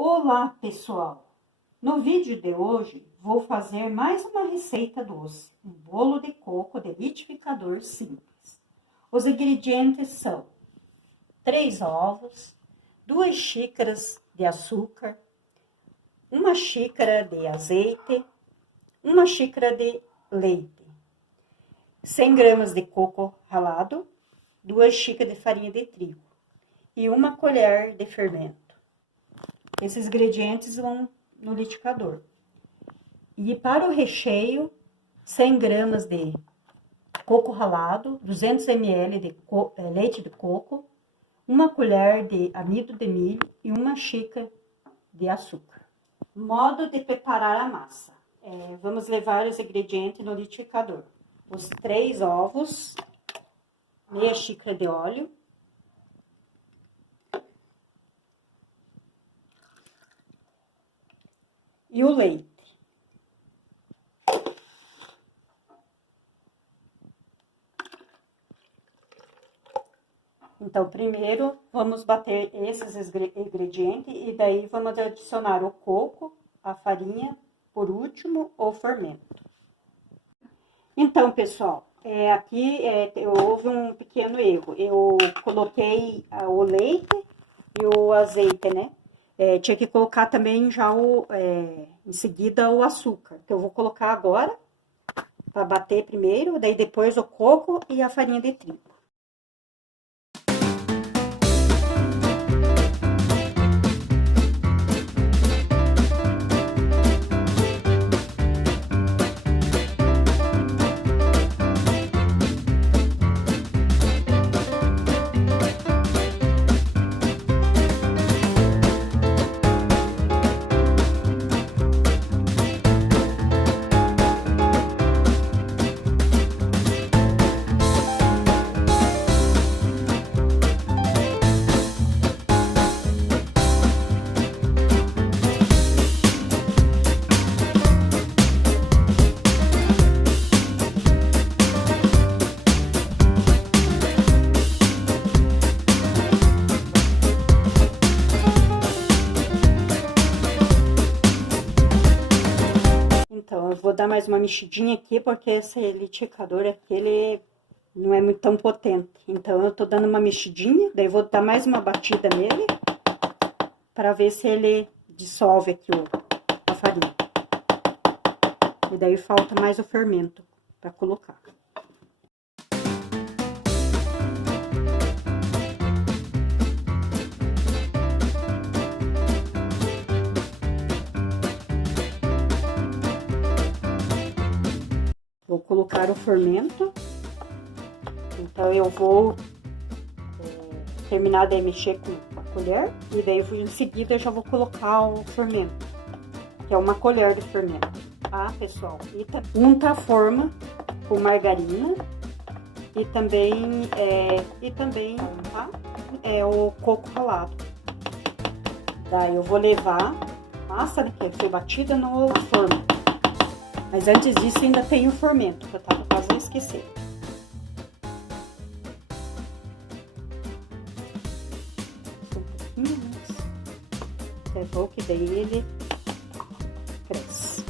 Olá, pessoal! No vídeo de hoje, vou fazer mais uma receita doce, um bolo de coco de liquidificador simples. Os ingredientes são 3 ovos, 2 xícaras de açúcar, 1 xícara de azeite, 1 xícara de leite, 100 gramas de coco ralado, 2 xícaras de farinha de trigo e 1 colher de fermento. Esses ingredientes vão no liquidificador. E para o recheio, 100 gramas de coco ralado, 200 ml de leite de coco, 1 colher de amido de milho e 1 xícara de açúcar. Modo de preparar a massa. Vamos levar os ingredientes no liquidificador. Os 3 ovos, meia xícara de óleo, e o leite. Então, primeiro vamos bater esses ingredientes e daí vamos adicionar o coco, a farinha, por último, o fermento. Então, pessoal, aqui houve um pequeno erro. Eu coloquei o leite e o azeite, né? Tinha que colocar também já em seguida o açúcar, que eu vou colocar agora, para bater primeiro, daí depois o coco e a farinha de trigo. Então, eu vou dar mais uma mexidinha aqui, porque esse liquidificador aqui, ele não é muito tão potente. Então, eu tô dando uma mexidinha, daí vou dar mais uma batida nele, para ver se ele dissolve aqui a farinha. E daí falta mais o fermento para colocar. Vou colocar o fermento, então eu vou terminar de mexer com a colher, e daí em seguida eu já vou colocar o fermento, que é 1 colher de fermento, tá, pessoal? E unta a forma com margarina e também tá, o coco ralado. Daí eu vou levar a massa, né, que foi batida no forno. Mas antes disso ainda tem o fermento, que eu tava quase esquecendo. Um pouquinho, mas é bom que daí ele cresce.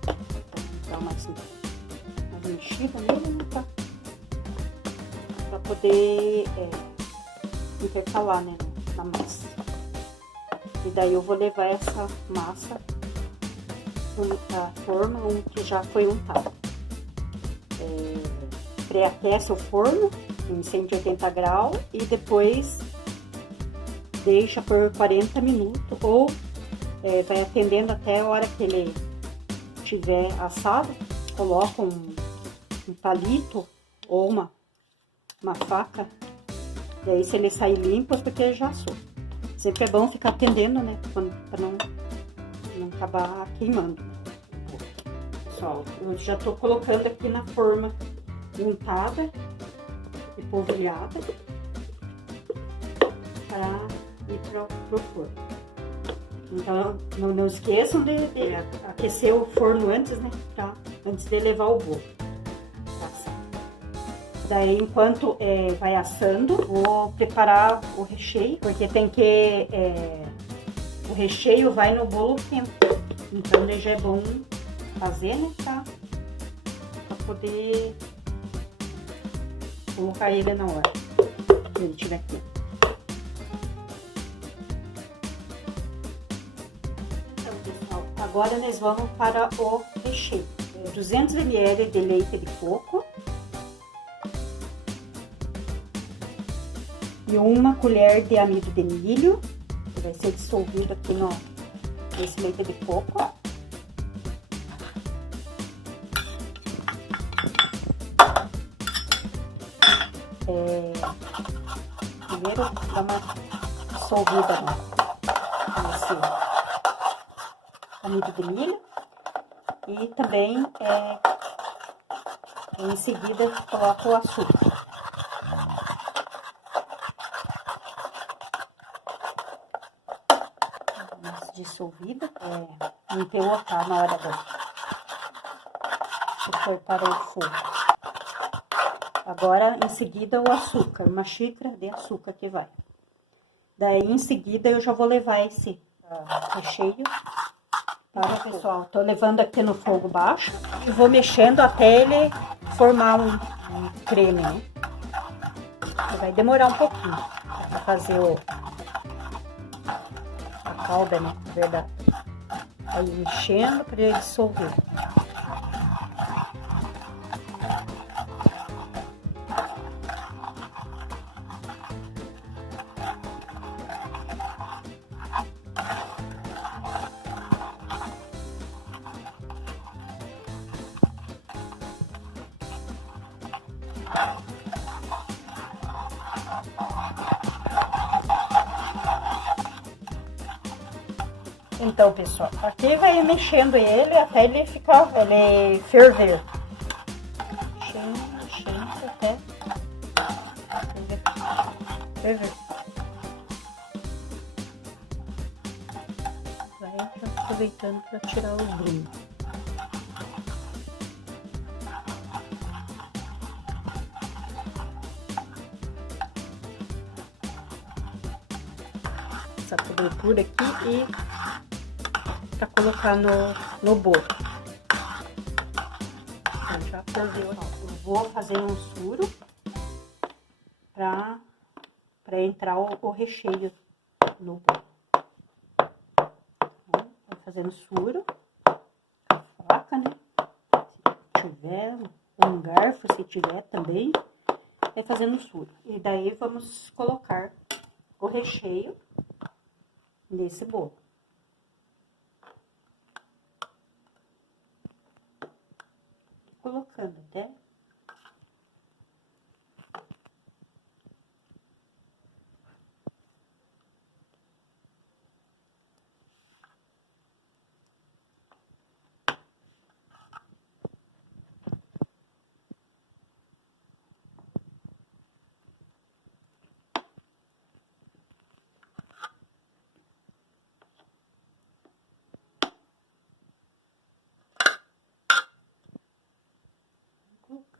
Então, dá mais mexida nele, né, tá? Pra poder intercalar, né, na massa. E daí eu vou levar essa massa para forma que já foi untada. Pré-aquece o forno em 180 graus e depois deixa por 40 minutos ou vai atendendo até a hora que ele estiver assado. Coloca um palito ou uma faca, e aí se ele sair limpo é porque já assou. Sempre é bom ficar atendendo, né, para não acabar queimando. Pessoal, eu já tô colocando aqui na forma untada e polvilhada para ir pro forno. Então, não esqueçam de aquecer o forno antes, né, antes de levar o bolo pra assar. Daí, enquanto vai assando, vou preparar o recheio, porque tem que... o recheio vai no bolo quente. Então, ele já é bom fazer, né, tá? Pra poder colocar ele na hora que ele estiver quente. Então, pessoal, agora nós vamos para o recheio. 200 ml de leite de coco. E 1 colher de amido de milho, que vai ser dissolvido aqui nesse leite de coco. Primeiro, dá uma dissolvida nesse amido de milho. E também, em seguida, coloco o açúcar. Dissolvida, não empeotar na hora de cortar o fogo. Agora, em seguida, o açúcar, 1 xícara de açúcar que vai. Daí, em seguida, eu já vou levar esse recheio para, pessoal, tô levando aqui no fogo baixo e vou mexendo até ele formar um creme, né? Vai demorar um pouquinho para fazer a calda, né? Na verdade. Aí, mexendo para ele dissolver. Então, pessoal, aqui vai mexendo ele até ele ferver. Mexendo até ferver. Vai já aproveitando para tirar o grumo. Essa cobertura aqui e para colocar no bolo. Então, já ferveu. Eu vou fazer um suro para entrar o recheio no bolo. Então, vou fazendo suro com a faca, né? Se tiver, um garfo, se tiver também, vai fazendo suro. E daí vamos colocar o recheio nesse bolo. Colocando até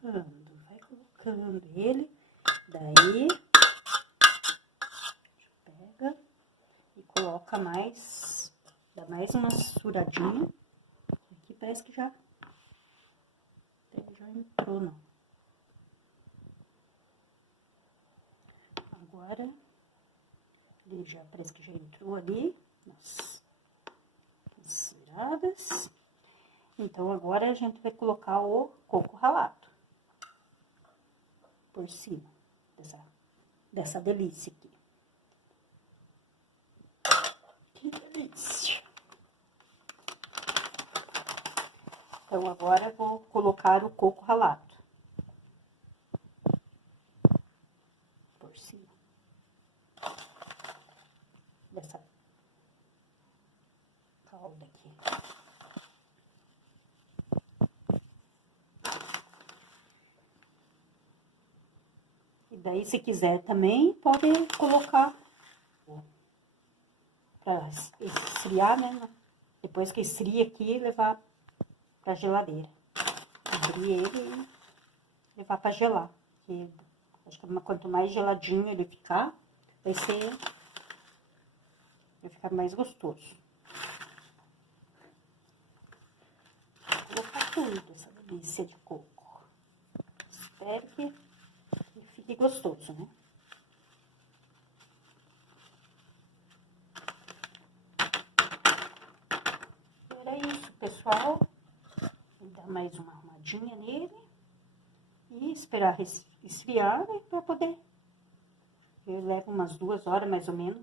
vai colocando ele, daí pega e coloca mais, dá mais uma suradinha, aqui parece que já entrou, não. Agora, ele já parece que já entrou ali, nas viradas. Então, agora a gente vai colocar o coco ralado por cima dessa delícia aqui. Que delícia! Então, agora eu vou colocar o coco ralado por cima dessa calda aqui. Daí, se quiser também, pode colocar para esfriar, né? Depois que esfria aqui, levar pra geladeira. Abrir ele e levar pra gelar. Porque acho que quanto mais geladinho ele ficar, vai ficar mais gostoso. Vou colocar tudo essa delícia de coco. Espero que ele fique gostoso, né? Era isso, pessoal. Vou dar mais uma arrumadinha nele. E esperar esfriar, né, pra poder... Eu levo umas 2 horas, mais ou menos,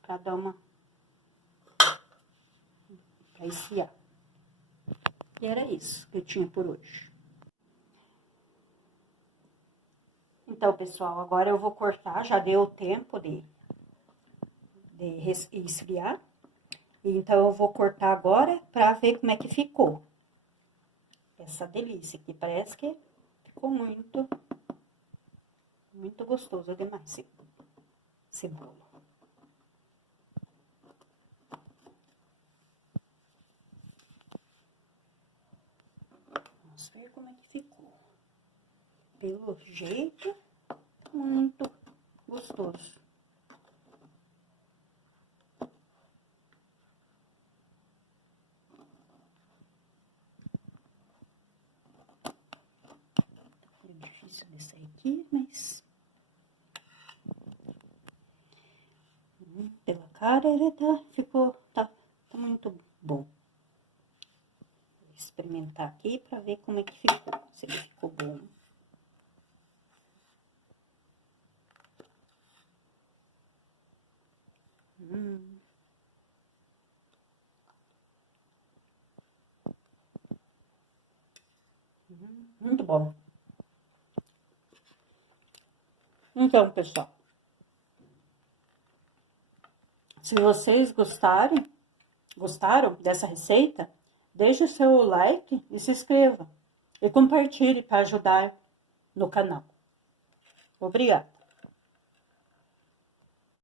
pra dar uma... pra esfriar. E era isso que eu tinha por hoje. Então, pessoal, agora eu vou cortar, já deu tempo de esfriar. Então, eu vou cortar agora pra ver como é que ficou. Essa delícia aqui, parece que ficou muito gostoso demais esse bolo. Vamos ver como é que ficou. Pelo jeito, muito gostoso. É difícil de sair aqui, mas... pela cara ele tá muito bom. Vou experimentar aqui pra ver como é que ficou, se ele ficou bom. Muito bom. Então, pessoal, se vocês gostaram dessa receita, deixe o seu like e se inscreva. E compartilhe para ajudar no canal. Obrigada.